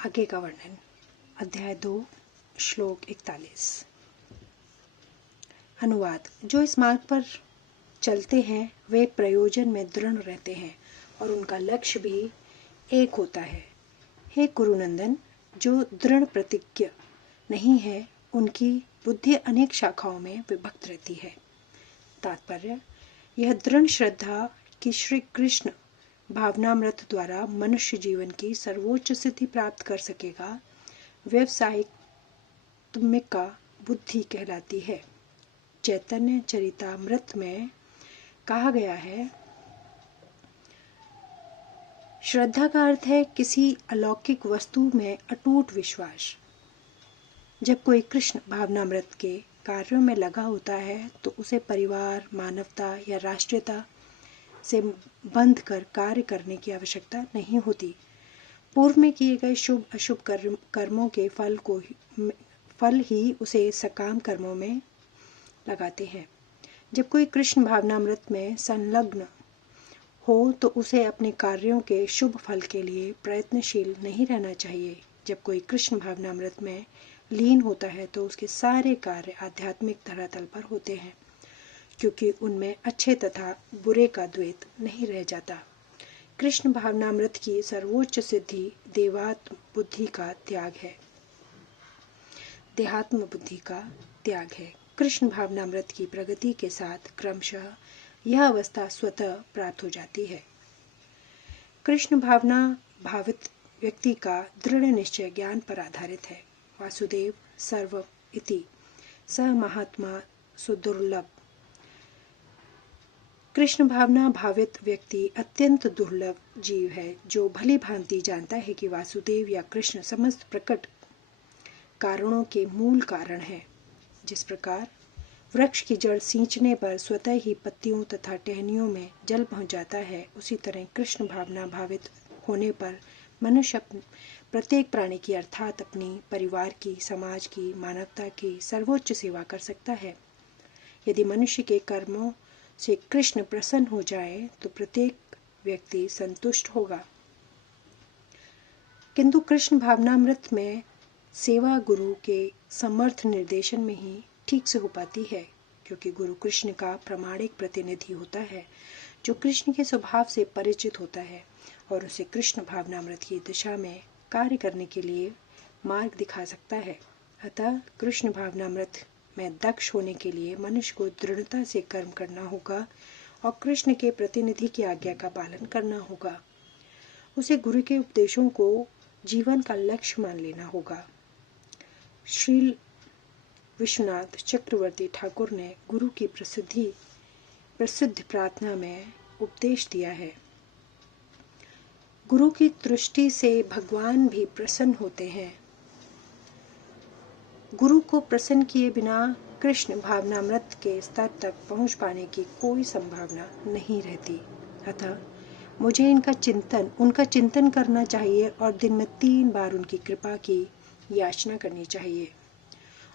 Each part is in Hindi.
आगे का वर्णन। अध्याय 2 श्लोक 41। अनुवाद। जो इस मार्ग पर चलते हैं वे प्रयोजन में दृढ़ रहते हैं और उनका लक्ष्य भी एक होता है। हे कुरुनंदन, जो दृढ़ प्रतिज्ञ नहीं है उनकी बुद्धि अनेक शाखाओं में विभक्त रहती है। तात्पर्य। यह दृढ़ श्रद्धा कि श्री कृष्ण भावनामृत द्वारा मनुष्य जीवन की सर्वोच्च सिद्धि प्राप्त कर सकेगा, व्यावसायिका बुद्धि कहलाती है। चैतन्य चरितामृत में कहा गया है, श्रद्धा का अर्थ है किसी अलौकिक वस्तु में अटूट विश्वास। जब कोई कृष्ण भावनामृत के कार्यों में लगा होता है तो उसे परिवार, मानवता या राष्ट्रीयता से बंध कर कार्य करने की आवश्यकता नहीं होती। पूर्व में किए गए शुभ अशुभ कर्मों के फल ही उसे सकाम कर्मों में लगाते हैं। जब कोई कृष्ण भावनामृत में संलग्न हो तो उसे अपने कार्यों के शुभ फल के लिए प्रयत्नशील नहीं रहना चाहिए। जब कोई कृष्ण भावनामृत में लीन होता है तो उसके सारे कार्य आध्यात्मिक धरातल पर होते हैं, क्योंकि उनमें अच्छे तथा बुरे का द्वैत नहीं रह जाता। कृष्ण भावनामृत की सर्वोच्च सिद्धि देहात्म बुद्धि का त्याग है। कृष्ण भावनामृत की प्रगति के साथ क्रमशः यह अवस्था स्वतः प्राप्त हो जाती है। कृष्ण भावना भावित व्यक्ति का दृढ़ निश्चय ज्ञान पर आधारित है। वासुदेव सर्वम इति स महात्मा सुदुर्लभ। कृष्ण भावना भावित व्यक्ति अत्यंत दुर्लभ जीव है जो भली भांति जानता है कि वासुदेव या कृष्ण समस्त प्रकट कारणों के मूल कारण है। जिस प्रकार वृक्ष की जड़ सींचने पर स्वतः ही पत्तियों तथा टहनियों में जल पहुंच जाता है, उसी तरह कृष्ण भावना भावित होने पर मनुष्य प्रत्येक प्राणी की अर्थात अपनी परिवार की, समाज की, मानवता की सर्वोच्च सेवा कर सकता है। यदि मनुष्य के कर्मों से कृष्ण प्रसन्न हो जाए तो प्रत्येक व्यक्ति संतुष्ट होगा। किंतु कृष्ण भावनामृत में सेवा गुरु के समर्थ निर्देशन में ही ठीक से हो पाती है, क्योंकि गुरु कृष्ण का प्रामाणिक प्रतिनिधि होता है जो कृष्ण के स्वभाव से परिचित होता है और उसे कृष्ण भावनामृत की दिशा में कार्य करने के लिए मार्ग दिखा सकता है। अतः कृष्ण भावनामृत में दक्ष होने के लिए मनुष्य को दृढ़ता से कर्म करना होगा और कृष्ण के प्रतिनिधि की आज्ञा का पालन करना होगा। उसे गुरु के उपदेशों को जीवन का लक्ष्य मान लेना होगा। श्री विश्वनाथ चक्रवर्ती ठाकुर ने गुरु की प्रसिद्ध प्रार्थना में उपदेश दिया है, गुरु की दृष्टि से भगवान भी प्रसन्न होते हैं। गुरु को प्रसन्न किए बिना कृष्ण भावनामृत के स्तर तक पहुंच पाने की कोई संभावना नहीं रहती। अतः मुझे उनका चिंतन करना चाहिए और दिन में 3 बार उनकी कृपा की याचना करनी चाहिए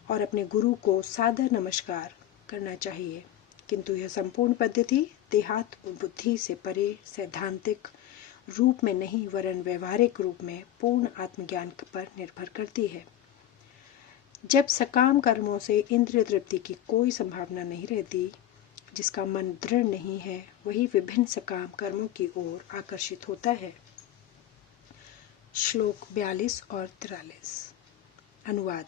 और अपने गुरु को सादर नमस्कार करना चाहिए। किंतु यह संपूर्ण पद्धति देहात्म बुद्धि से परे सैद्धांतिक रूप में नहीं वरन व्यवहारिक रूप में पूर्ण आत्मज्ञान पर निर्भर करती है। जब सकाम कर्मों से इंद्रिय तृप्ति की कोई संभावना नहीं रहती, जिसका मन दृढ़ नहीं है, वही विभिन्न सकाम कर्मों की ओर आकर्षित होता है। श्लोक 42 और 43। अनुवाद।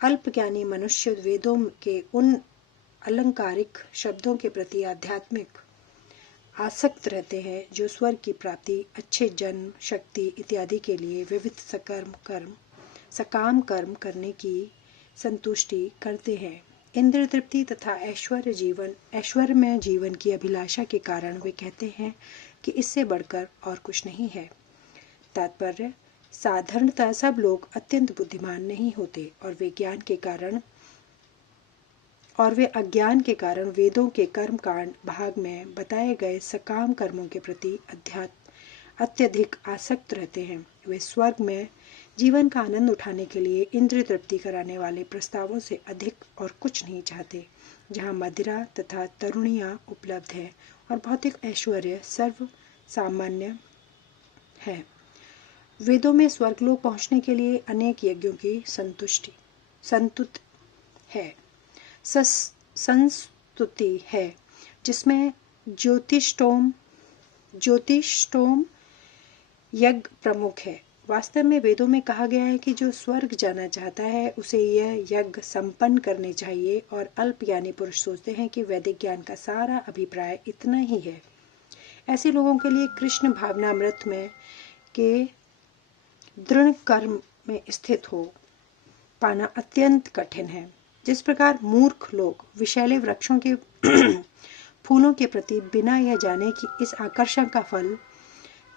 अल्पज्ञानी मनुष्य वेदों के उन अलंकारिक शब्दों के प्रति आध्यात्मिक आसक्त रहते हैं जो स्वर्ग की प्राप्ति, अच्छे जन्म, शक्ति इत्यादि के लिए विविध सकाम कर्म करने की संतुष्टि करते हैं। इंद्रिय तृप्ति तथा ऐश्वर्यमय जीवन की अभिलाषा के कारण वे कहते हैं कि इससे बढ़कर और कुछ नहीं है। तात्पर्य। साधारणतः सब लोग अत्यंत बुद्धिमान नहीं होते और वे अज्ञान के कारण वेदों के कर्मकांड भाग में बताए गए सकाम कर्मों के प्रति अत्यधिक आसक्त रहते हैं। वे स्वर्ग में जीवन का आनंद उठाने के लिए इंद्रिय तृप्ति कराने वाले प्रस्तावों से अधिक और कुछ नहीं चाहते, जहाँ मदिरा तथा तरुणियाँ उपलब्ध है और भौतिक ऐश्वर्य सर्व सामान्य है। वेदों में स्वर्गलोक पहुंचने के लिए अनेक यज्ञों की संतुत है, संस्तुति है, जिसमें ज्योतिष्टोम यज्ञ प्रमुख है। वास्तव में वेदों में कहा गया है कि जो स्वर्ग जाना चाहता है उसे यह यज्ञ संपन्न करने चाहिए, और अल्पज्ञानी पुरुष सोचते हैं कि वैदिक ज्ञान का सारा अभिप्राय इतना ही है। ऐसे लोगों के लिए कृष्ण भावनामृत में के दृढ़ कर्म में स्थित हो पाना अत्यंत कठिन है। जिस प्रकार मूर्ख लोग विषैले वृक्षों के फूलों के प्रति बिना यह जाने कि इस आकर्षण का फल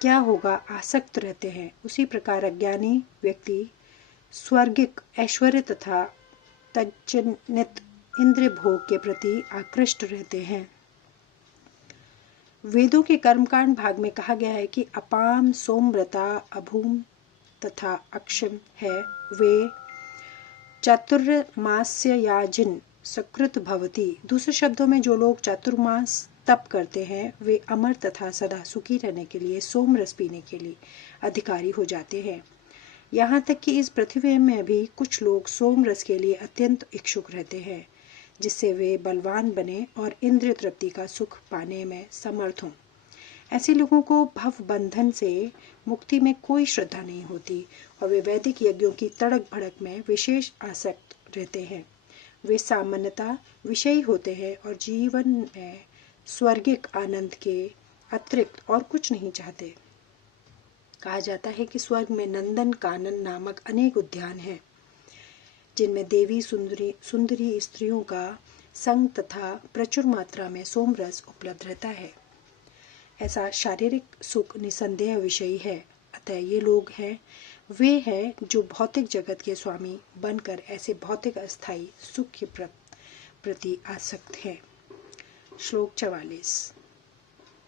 क्या होगा आसक्त रहते हैं, उसी प्रकार अज्ञानी व्यक्ति स्वर्गिक ऐश्वर्य तथा तज्जनित इंद्रिय भोग के प्रति आकृष्ट रहते हैं। वेदों के कर्मकांड भाग में कहा गया है कि अपाम सोमव्रता अभूम तथा अक्षम है, वे चातुर्मास्य याजिन सकृत भवती। दूसरे शब्दों में जो लोग चातुर्मास तप करते हैं वे अमर तथा सदा सुखी रहने के लिए सोम रस पीने के लिए अधिकारी हो जाते हैं। यहाँ तक कि इस पृथ्वी में भी कुछ लोग सोम रस के लिए अत्यंत इच्छुक रहते हैं, जिससे वे बलवान बने और इंद्रिय तृप्ति का सुख पाने में समर्थ हों। ऐसे लोगों को भव बंधन से मुक्ति में कोई श्रद्धा नहीं होती और वे वैदिक यज्ञों की तड़क भड़क में विशेष आसक्त रहते हैं। वे सामान्यतः विषयी होते हैं और जीवन में स्वर्गिक आनंद के अतिरिक्त और कुछ नहीं चाहते। कहा जाता है कि स्वर्ग में नंदन कानन नामक अनेक उद्यान हैं, जिनमें देवी सुंदरी स्त्रियों का संग तथा प्रचुर मात्रा में सोमरस उपलब्ध रहता है। ऐसा शारीरिक सुख निसंदेह विषयी है। अतः ये लोग हैं, वे हैं जो भौतिक जगत के स्वामी बनकर ऐसे भौतिक अस्थायी सुख के प्रति आसक्त हैं। श्लोक 44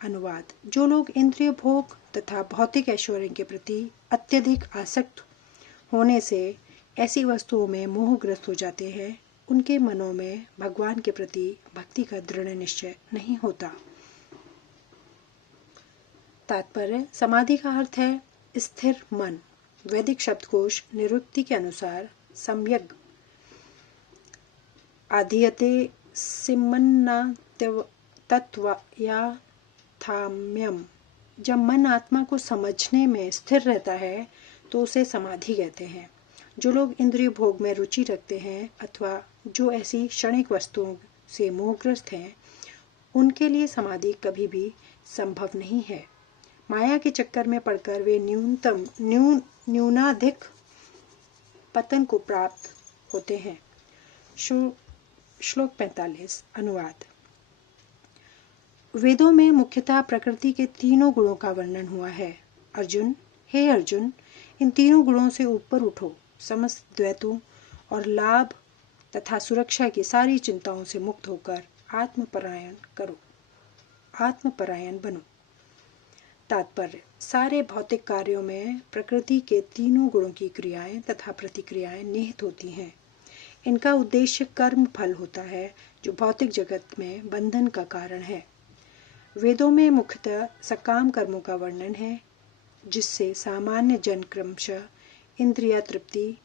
अनुवाद। जो लोग इंद्रिय भोग तथा भौतिक ऐश्वर्य के प्रति अत्यधिक आसक्त होने से ऐसी वस्तुओं में मोहग्रस्त हो जाते हैं, उनके मनों में भगवान के प्रति भक्ति का दृढ़ निश्चय नहीं होता। तात्पर्य। समाधि का अर्थ है स्थिर मन। वैदिक शब्दकोश निरुक्ति के अनुसार सम्यग् आधीयते सिमन्ना तत्व या थाम्यम। जब मन आत्मा को समझने में स्थिर रहता है तो उसे समाधि कहते हैं। जो लोग इंद्रिय भोग में रुचि रखते हैं अथवा जो ऐसी क्षणिक वस्तुओं से मोहग्रस्त हैं, उनके लिए समाधि कभी भी संभव नहीं है। माया के चक्कर में पड़कर वे न्यूनाधिक पतन को प्राप्त होते हैं। श्लोक 45 अनुवाद। वेदों में मुख्यतः प्रकृति के तीनों गुणों का वर्णन हुआ है। अर्जुन, हे अर्जुन, इन तीनों गुणों से ऊपर उठो, समस्त द्वैतों और लाभ तथा सुरक्षा की सारी चिंताओं से मुक्त होकर आत्मपरायण बनो। तात्पर्य। सारे भौतिक कार्यों में प्रकृति के तीनों गुणों की क्रियाएं तथा प्रतिक्रियाएं निहित होती हैं। इनका उद्देश्य कर्म फल होता है, जो भौतिक जगत में बंधन का कारण है। वेदों में मुख्यतः सकाम कर्मों का वर्णन है, जिससे सामान्य जन क्रमशः इंद्रिय तृप्ति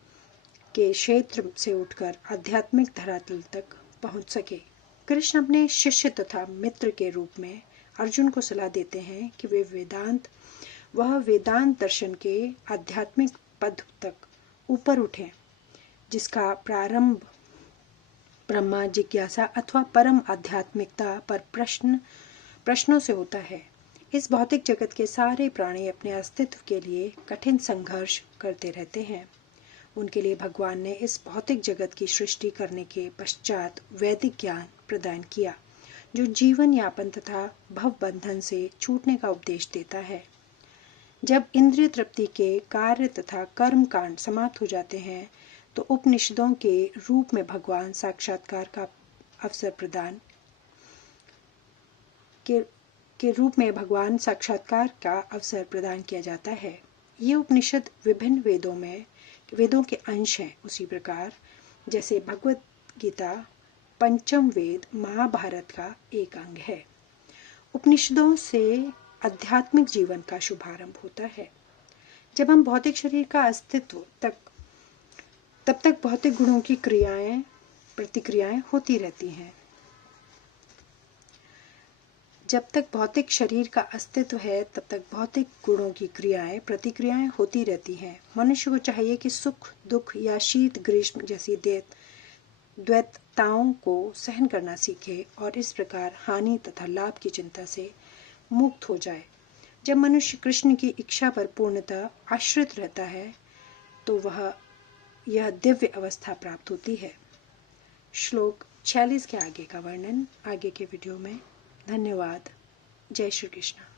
के क्षेत्र से उठकर आध्यात्मिक धरातल तक पहुंच सके। कृष्ण अपने शिष्य तथा मित्र के रूप में अर्जुन को सलाह देते हैं कि वे वेदांत दर्शन के आध्यात्मिक पद तक ऊपर उठें, जिसका प्रारंभ ब्रह्मा जिज्ञासा अथवा परम आध्यात्मिकता पर प्रश्नों से होता है। इस भौतिक जगत के सारे प्राणी अपने अस्तित्व के लिए कठिन संघर्ष करते रहते हैं। उनके लिए भगवान ने इस भौतिक जगत की सृष्टि करने के पश्चात वैदिक ज्ञान प्रदान किया, जो जीवन यापन तथा भव बंधन से छूटने का उपदेश देता है। जब इंद्रिय तृप्ति के कार्य तथा कर्म कांड समाप्त हो जाते हैं तो उपनिषदों के रूप में भगवान साक्षात्कार का अवसर प्रदान किया जाता है। ये उपनिषद विभिन्न वेदों के अंश हैं। उसी प्रकार जैसे भगवत गीता पंचम वेद महाभारत का एक अंग है। उपनिषदों से आध्यात्मिक जीवन का शुभारंभ होता है। जब हम भौतिक शरीर का अस्तित्व तब तक भौतिक गुणों की प्रतिक्रियाएं होती रहती हैं। जब तक भौतिक शरीर का अस्तित्व है तब तक भौतिक गुणों की प्रतिक्रियाएं होती रहती हैं। मनुष्य को चाहिए कि सुख दुख या शीत ग्रीष्म जैसी द्वैतताओं को सहन करना सीखे और इस प्रकार हानि तथा लाभ की चिंता से मुक्त हो जाए। जब मनुष्य कृष्ण की इच्छा पर पूर्णतः आश्रित रहता है तो वह यह दिव्य अवस्था प्राप्त होती है। श्लोक 46 के आगे का वर्णन आगे के वीडियो में। धन्यवाद। जय श्री कृष्ण।